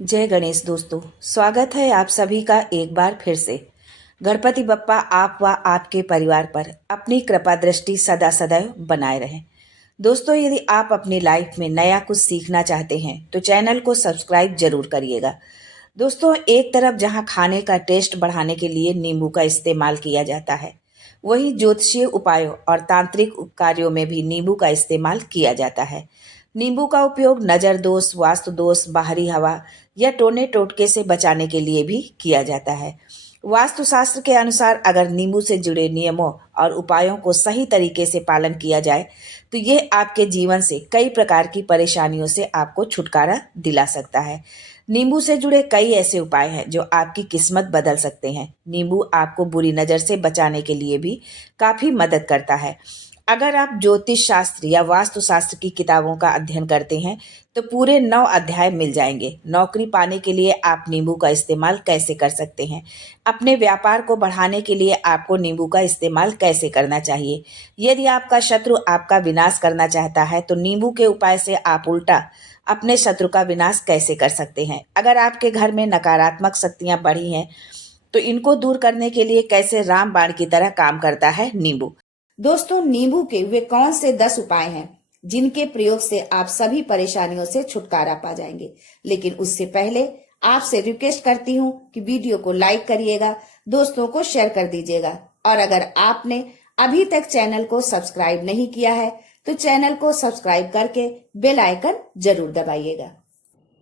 जय गणेश दोस्तों, स्वागत है आप सभी का एक बार फिर से। गणपति बप्पा आप व आपके परिवार पर अपनी कृपा दृष्टि सदा सदैव बनाए रहें। दोस्तों, यदि आप अपनी लाइफ में नया कुछ सीखना चाहते हैं तो चैनल को सब्सक्राइब जरूर करिएगा। दोस्तों, एक तरफ जहां खाने का टेस्ट बढ़ाने के लिए नींबू का इस्तेमाल किया जाता है, वहीं ज्योतिषीय उपायों और तांत्रिक कार्यों में भी नींबू का इस्तेमाल किया जाता है। नींबू का उपयोग नजर दोष, वास्तु दोष, बाहरी हवा या टोने टोटके से बचाने के लिए भी किया जाता है। वास्तुशास्त्र के अनुसार अगर नींबू से जुड़े नियमों और उपायों को सही तरीके से पालन किया जाए तो ये आपके जीवन से कई प्रकार की परेशानियों से आपको छुटकारा दिला सकता है। नींबू से जुड़े कई ऐसे उपाय हैं जो आपकी किस्मत बदल सकते हैं। नींबू आपको बुरी नज़र से बचाने के लिए भी काफ़ी मदद करता है। अगर आप ज्योतिष शास्त्र या वास्तु शास्त्र की किताबों का अध्ययन करते हैं तो पूरे 9 अध्याय मिल जाएंगे। नौकरी पाने के लिए आप नींबू का इस्तेमाल कैसे कर सकते हैं, अपने व्यापार को बढ़ाने के लिए आपको नींबू का इस्तेमाल कैसे करना चाहिए, यदि आपका शत्रु आपका विनाश करना चाहता है तो नींबू के उपाय से आप उल्टा अपने शत्रु का विनाश कैसे कर सकते हैं, अगर आपके घर में नकारात्मक शक्तियां बढ़ी हैं तो इनको दूर करने के लिए कैसे रामबाण की तरह काम करता है नींबू। दोस्तों, नींबू के वे कौन से 10 उपाय हैं जिनके प्रयोग से आप सभी परेशानियों से छुटकारा पा जाएंगे। लेकिन उससे पहले आपसे रिक्वेस्ट करती हूँ कि वीडियो को लाइक करिएगा, दोस्तों को शेयर कर दीजिएगा और अगर आपने अभी तक चैनल को सब्सक्राइब नहीं किया है तो चैनल को सब्सक्राइब करके बेल आइकन जरूर दबाइएगा।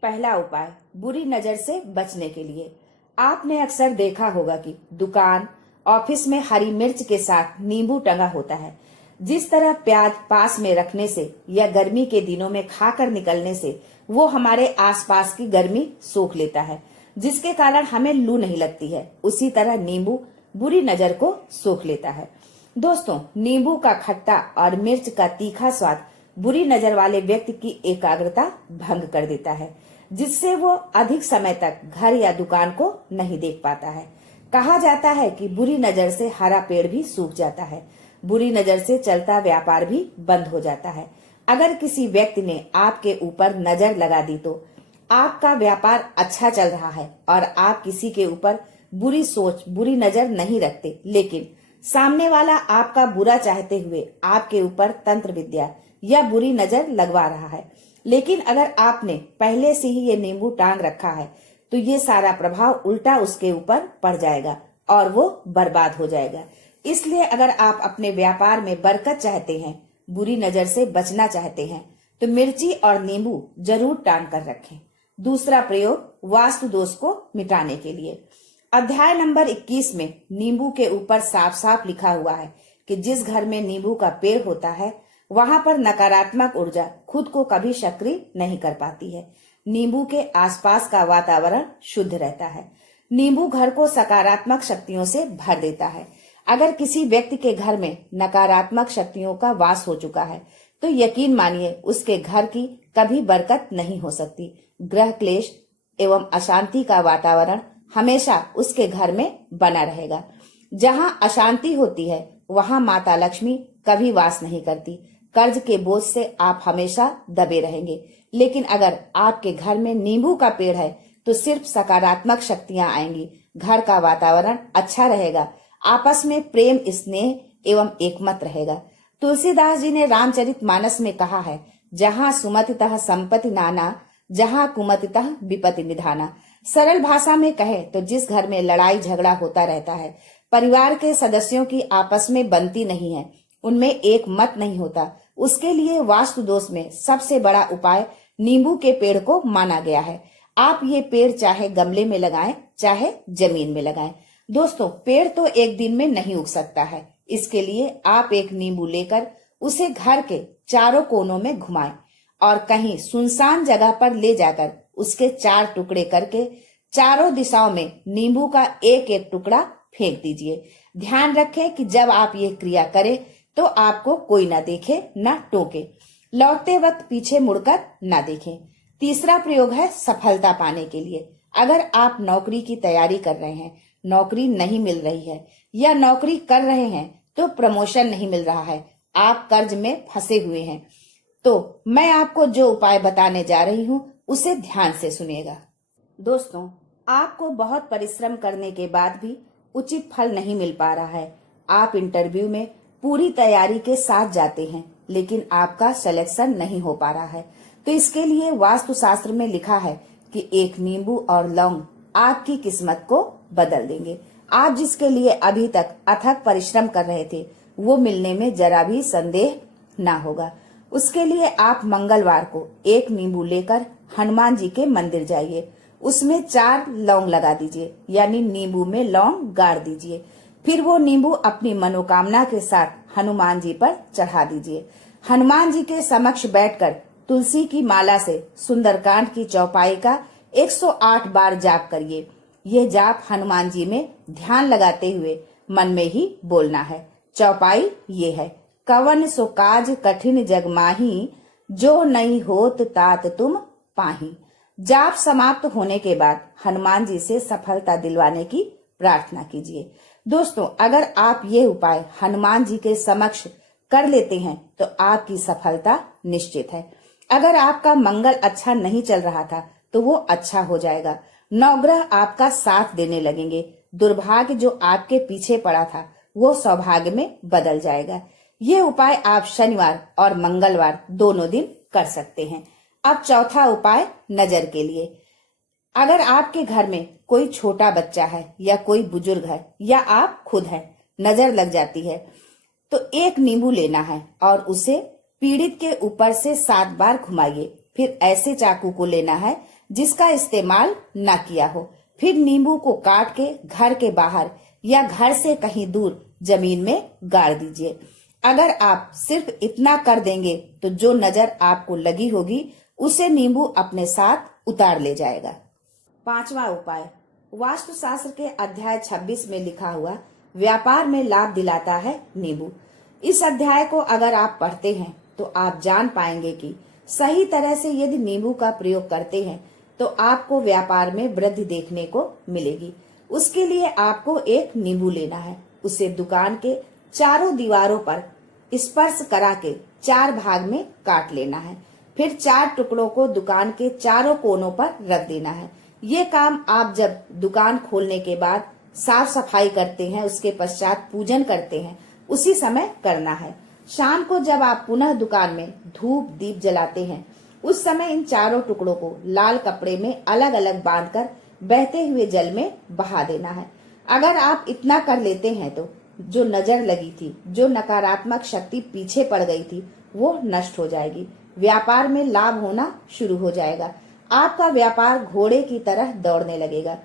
पहला उपाय, बुरी नजर से बचने के लिए। आपने अक्सर देखा होगा कि दुकान, ऑफिस में हरी मिर्च के साथ नींबू टंगा होता है। जिस तरह प्याज पास में रखने से या गर्मी के दिनों में खाकर निकलने से वो हमारे आसपास की गर्मी सोख लेता है, जिसके कारण हमें लू नहीं लगती है, उसी तरह नींबू बुरी नजर को सोख लेता है। दोस्तों, नींबू का खट्टा और मिर्च का तीखा स्वाद बुरी नजर वाले व्यक्ति की एकाग्रता भंग कर देता है, जिससे वो अधिक समय तक घर या दुकान को नहीं देख पाता है। कहा जाता है कि बुरी नजर से हरा पेड़ भी सूख जाता है, बुरी नजर से चलता व्यापार भी बंद हो जाता है। अगर किसी व्यक्ति ने आपके ऊपर नजर लगा दी तो आपका व्यापार अच्छा चल रहा है और आप किसी के ऊपर बुरी सोच, बुरी नजर नहीं रखते, लेकिन सामने वाला आपका बुरा चाहते हुए आपके ऊपर तंत्र विद्या या बुरी नजर लगवा रहा है। लेकिन अगर आपने पहले से ही ये नींबू टांग रखा है तो ये सारा प्रभाव उल्टा उसके ऊपर पड़ जाएगा और वो बर्बाद हो जाएगा। इसलिए अगर आप अपने व्यापार में बरकत चाहते हैं, बुरी नजर से बचना चाहते हैं तो मिर्ची और नींबू जरूर टांग कर रखें। दूसरा प्रयोग, वास्तु दोष को मिटाने के लिए। अध्याय नंबर 21 में नींबू के ऊपर साफ साफ लिखा हुआ है कि जिस घर में नींबू का पेड़ होता है वहां पर नकारात्मक ऊर्जा खुद को कभी सक्रिय नहीं कर पाती है। नींबू के आसपास का वातावरण शुद्ध रहता है। नींबू घर को सकारात्मक शक्तियों से भर देता है। अगर किसी व्यक्ति के घर में नकारात्मक शक्तियों का वास हो चुका है तो यकीन मानिए उसके घर की कभी बरकत नहीं हो सकती। ग्रह क्लेश एवं अशांति का वातावरण हमेशा उसके घर में बना रहेगा। जहां अशांति होती है वहां माता लक्ष्मी कभी वास नहीं करती। कर्ज के बोझ से आप हमेशा दबे रहेंगे। लेकिन अगर आपके घर में नींबू का पेड़ है तो सिर्फ सकारात्मक शक्तियां आएंगी। घर का वातावरण अच्छा रहेगा, आपस में प्रेम, स्नेह एवं एकमत रहेगा। तुलसीदास जी ने रामचरितमानस में कहा है, जहां सुमतितः संपत्ति नाना, जहां कुमतितः विपत्ति निधाना। सरल भाषा में कहे तो जिस घर में लड़ाई झगड़ा होता रहता है, परिवार के सदस्यों की आपस में बनती नहीं है, उनमें एक मत नहीं होता, उसके लिए वास्तु दोष में सबसे बड़ा उपाय नींबू के पेड़ को माना गया है। आप ये पेड़ चाहे गमले में लगाएं, चाहे जमीन में लगाएं। दोस्तों, पेड़ तो एक दिन में नहीं उग सकता है, इसके लिए आप एक नींबू लेकर उसे घर के चारों कोनों में घुमाएं और कहीं सुनसान जगह पर ले जाकर उसके 4 टुकड़े करके चारों दिशाओं में नींबू का एक एक टुकड़ा फेंक दीजिए। ध्यान रखें कि जब आप ये क्रिया करें तो आपको कोई ना देखे, ना टोके। लौटते वक्त पीछे मुड़कर ना देखें। तीसरा प्रयोग है सफलता पाने के लिए। अगर आप नौकरी की तैयारी कर रहे हैं, नौकरी नहीं मिल रही है या नौकरी कर रहे हैं तो प्रमोशन नहीं मिल रहा है, आप कर्ज में फंसे हुए हैं, तो मैं आपको जो उपाय बताने जा रही हूँ उसे ध्यान से सुनिएगा। दोस्तों, आपको बहुत परिश्रम करने के बाद भी उचित फल नहीं मिल पा रहा है। आप इंटरव्यू में पूरी तैयारी के साथ जाते हैं, लेकिन आपका सिलेक्शन नहीं हो पा रहा है। तो इसके लिए वास्तुशास्त्र में लिखा है कि एक नींबू और लौंग आपकी किस्मत को बदल देंगे। आप जिसके लिए अभी तक अथक परिश्रम कर रहे थे, वो मिलने में जरा भी संदेह ना होगा। उसके लिए आप मंगलवार को एक नींबू लेकर हनुमान जी के मंदिर जाइए। उसमें 4 लौंग लगा दीजिए, यानी नींबू में लौंग गाड़ दीजिए। फिर वो नींबू अपनी मनोकामना के साथ हनुमान जी पर चढ़ा दीजिए। हनुमान जी के समक्ष बैठकर तुलसी की माला से सुंदरकांड की चौपाई का 108 बार जाप करिए। यह जाप हनुमान जी में ध्यान लगाते हुए मन में ही बोलना है। चौपाई ये है, कवन सो काज कठिन जग माही, जो नहीं होत तात तुम पाही। जाप समाप्त होने के बाद हनुमान जी से सफलता दिलवाने की प्रार्थना कीजिए। दोस्तों, अगर आप ये उपाय हनुमान जी के समक्ष कर लेते हैं तो आपकी सफलता निश्चित है। अगर आपका मंगल अच्छा नहीं चल रहा था तो वो अच्छा हो जाएगा। नवग्रह आपका साथ देने लगेंगे। दुर्भाग्य जो आपके पीछे पड़ा था वो सौभाग्य में बदल जाएगा। ये उपाय आप शनिवार और मंगलवार दोनों दिन कर सकते हैं। अब चौथा उपाय नजर के लिए। अगर आपके घर में कोई छोटा बच्चा है या कोई बुजुर्ग है या आप खुद हैं, नजर लग जाती है, तो एक नींबू लेना है और उसे पीड़ित के ऊपर से 7 बार घुमाइए। फिर ऐसे चाकू को लेना है जिसका इस्तेमाल न किया हो। फिर नींबू को काट के घर के बाहर या घर से कहीं दूर जमीन में गाड़ दीजिए। अगर आप सिर्फ इतना कर देंगे तो जो नजर आपको लगी होगी उसे नींबू अपने साथ उतार ले जाएगा। 5वां उपाय, वास्तुशास्त्र के अध्याय 26 में लिखा हुआ व्यापार में लाभ दिलाता है नींबू। इस अध्याय को अगर आप पढ़ते हैं तो आप जान पाएंगे कि सही तरह से यदि नींबू का प्रयोग करते हैं तो आपको व्यापार में वृद्धि देखने को मिलेगी। उसके लिए आपको एक नींबू लेना है। उसे दुकान के चारों दीवारों पर स्पर्श करा के 4 भाग में काट लेना है। फिर 4 टुकड़ों को दुकान के चारों कोनों पर रख देना है। ये काम आप जब दुकान खोलने के बाद साफ सफाई करते हैं, उसके पश्चात पूजन करते हैं, उसी समय करना है। शाम को जब आप पुनः दुकान में धूप दीप जलाते हैं, उस समय इन चारों टुकड़ों को लाल कपड़े में अलग अलग बांधकर बहते हुए जल में बहा देना है। अगर आप इतना कर लेते हैं तो जो नजर लगी थी, जो नकारात्मक शक्ति पीछे पड़ गई थी, वो नष्ट हो जाएगी। व्यापार में लाभ होना शुरू हो जाएगा। आपका व्यापार घोड़े की तरह दौड़ने लगेगा।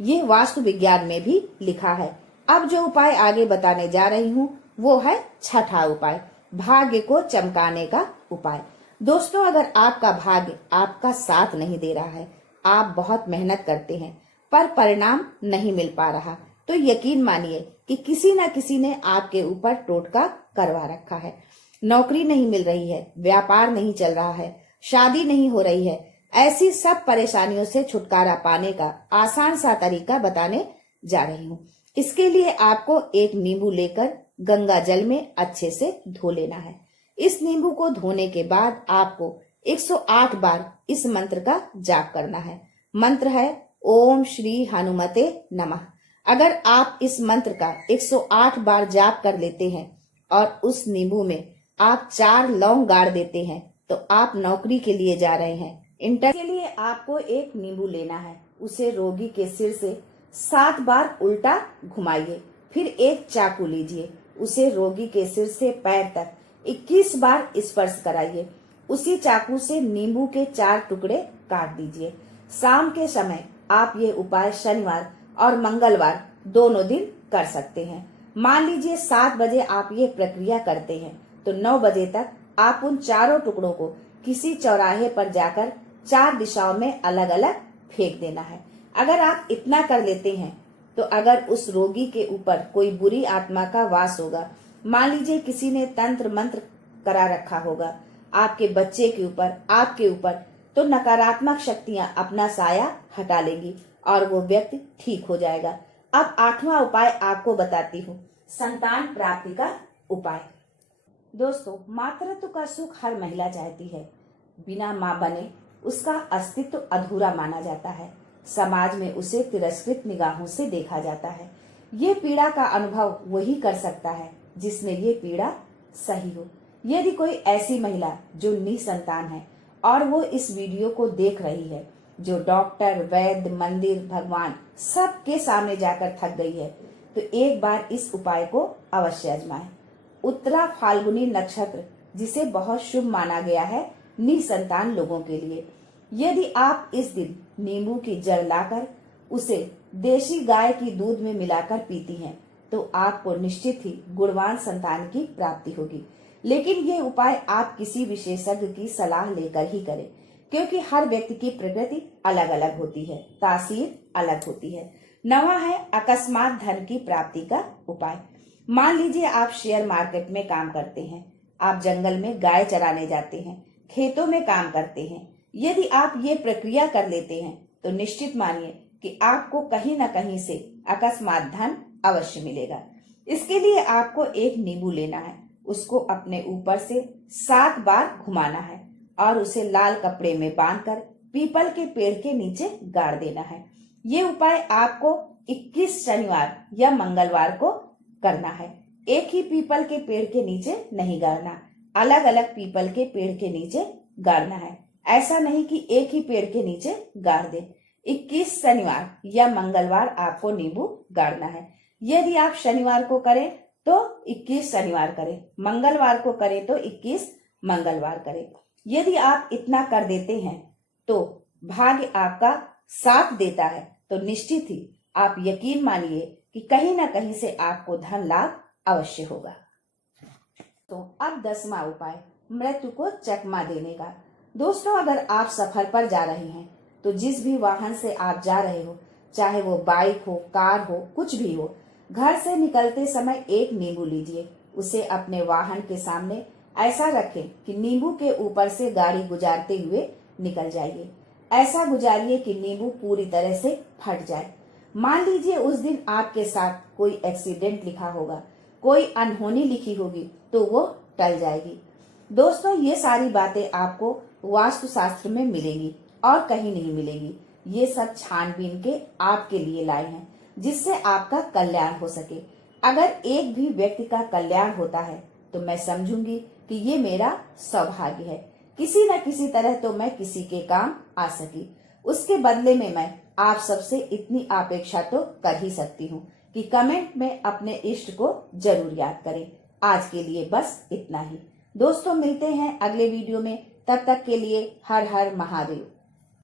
ये वास्तु विज्ञान में भी लिखा है। अब जो उपाय आगे बताने जा रही हूँ वो है छठा उपाय, भाग्य को चमकाने का उपाय। दोस्तों, अगर आपका भाग्य आपका साथ नहीं दे रहा है, आप बहुत मेहनत करते हैं पर परिणाम नहीं मिल पा रहा, तो यकीन मानिए कि किसी न किसी ने आपके ऊपर टोटका करवा रखा है। नौकरी नहीं मिल रही है, व्यापार नहीं चल रहा है, शादी नहीं हो रही है। ऐसी सब परेशानियों से छुटकारा पाने का आसान सा तरीका बताने जा रही हूँ। इसके लिए आपको एक नींबू लेकर गंगा जल में अच्छे से धो लेना है। इस नींबू को धोने के बाद आपको 108 बार इस मंत्र का जाप करना है। मंत्र है ओम श्री हनुमते नमः। अगर आप इस मंत्र का 108 बार जाप कर लेते हैं और उस नींबू में आप 4 लौंग गाड़ देते हैं तो आप नौकरी के लिए जा रहे हैं। इंटर के लिए आपको एक नींबू लेना है। उसे रोगी के सिर से 7 बार उल्टा घुमाइए। फिर एक चाकू लीजिए, उसे रोगी के सिर से पैर तक 21 बार स्पर्श कराइए। उसी चाकू से नींबू के 4 टुकड़े काट दीजिए। शाम के समय आप ये उपाय शनिवार और मंगलवार दोनों दिन कर सकते हैं। मान लीजिए 7 बजे आप ये प्रक्रिया करते हैं तो 9 बजे तक आप उन चारों टुकड़ों को किसी चौराहे पर जाकर 4 दिशाओं में अलग अलग फेंक देना है। अगर आप इतना कर लेते हैं तो अगर उस रोगी के ऊपर कोई बुरी आत्मा का वास होगा, मान लीजिए किसी ने तंत्र मंत्र करा रखा होगा आपके बच्चे के ऊपर, आपके ऊपर, तो नकारात्मक शक्तियां अपना साया हटा लेंगी और वो व्यक्ति ठीक हो जाएगा। अब 8वां उपाय आपको बताती हूँ, संतान प्राप्ति का उपाय। दोस्तों, मातृत्व का सुख हर महिला चाहती है। बिना माँ बने उसका अस्तित्व अधूरा माना जाता है। समाज में उसे तिरस्कृत निगाहों से देखा जाता है। ये पीड़ा का अनुभव वही कर सकता है जिसमें ये पीड़ा सही हो। यदि कोई ऐसी महिला जो निसंतान है और वो इस वीडियो को देख रही है, जो डॉक्टर, वैद्य, मंदिर, भगवान सबके सामने जाकर थक गई है, तो एक बार इस उपाय को अवश्य आजमाएं। उत्तरा फाल्गुनी नक्षत्र, जिसे बहुत शुभ माना गया है निसंतान लोगों के लिए। यदि आप इस दिन नींबू की जड़ लाकर उसे देशी गाय की दूध में मिलाकर पीती हैं, तो आपको निश्चित ही गुणवान संतान की प्राप्ति होगी। लेकिन ये उपाय आप किसी विशेषज्ञ की सलाह लेकर ही करें, क्योंकि हर व्यक्ति की प्रकृति अलग अलग होती है, तासीर अलग होती है। नवा है अकस्मात धन की प्राप्ति का उपाय। मान लीजिए आप शेयर मार्केट में काम करते हैं, आप जंगल में गाय चराने जाते हैं, खेतों में काम करते हैं। यदि आप ये प्रक्रिया कर लेते हैं तो निश्चित मानिए कि आपको कहीं न कहीं से अकस्मात धन अवश्य मिलेगा। इसके लिए आपको एक नींबू लेना है, उसको अपने ऊपर से 7 बार घुमाना है और उसे लाल कपड़े में बांधकर पीपल के पेड़ के नीचे गाड़ देना है। ये उपाय आपको 21 शनिवार या मंगलवार को करना है। एक ही पीपल के पेड़ के नीचे नहीं गाड़ना, अलग अलग पीपल के पेड़ के नीचे गाड़ना है। ऐसा नहीं कि एक ही पेड़ के नीचे गाड़ दे। 21 शनिवार या मंगलवार आपको नींबू गाड़ना है। यदि आप शनिवार को करें तो 21 शनिवार करें, मंगलवार को करें तो 21 मंगलवार करें। यदि आप इतना कर देते हैं तो भाग्य आपका साथ देता है, तो निश्चित ही आप यकीन मानिए कि कहीं ना कहीं से आपको धन लाभ अवश्य होगा। तो अब 10वां उपाय, मृत्यु को चकमा देने का। दोस्तों, अगर आप सफर पर जा रहे हैं तो जिस भी वाहन से आप जा रहे हो, चाहे वो बाइक हो, कार हो, कुछ भी हो, घर से निकलते समय एक नींबू लीजिए, उसे अपने वाहन के सामने ऐसा रखें कि नींबू के ऊपर से गाड़ी गुजारते हुए निकल जाइए। ऐसा गुजारिए कि नींबू पूरी तरह से फट जाए। मान लीजिए उस दिन आपके साथ कोई एक्सीडेंट लिखा होगा, कोई अनहोनी लिखी होगी, तो वो टल जाएगी। दोस्तों, ये सारी बातें आपको वास्तुशास्त्र में मिलेंगी और कहीं नहीं मिलेगी। ये सब छानबीन के आपके लिए लाए हैं, जिससे आपका कल्याण हो सके। अगर एक भी व्यक्ति का कल्याण होता है तो मैं समझूंगी कि ये मेरा सौभाग्य है। किसी न किसी तरह तो मैं किसी के काम आ सकी। उसके बदले में मैं आप सबसे इतनी अपेक्षा तो कर ही सकती हूँ कि कमेंट में अपने इष्ट को जरूर याद करें। आज के लिए बस इतना ही। दोस्तों, मिलते हैं अगले वीडियो में। तब तक के लिए हर हर महादेव।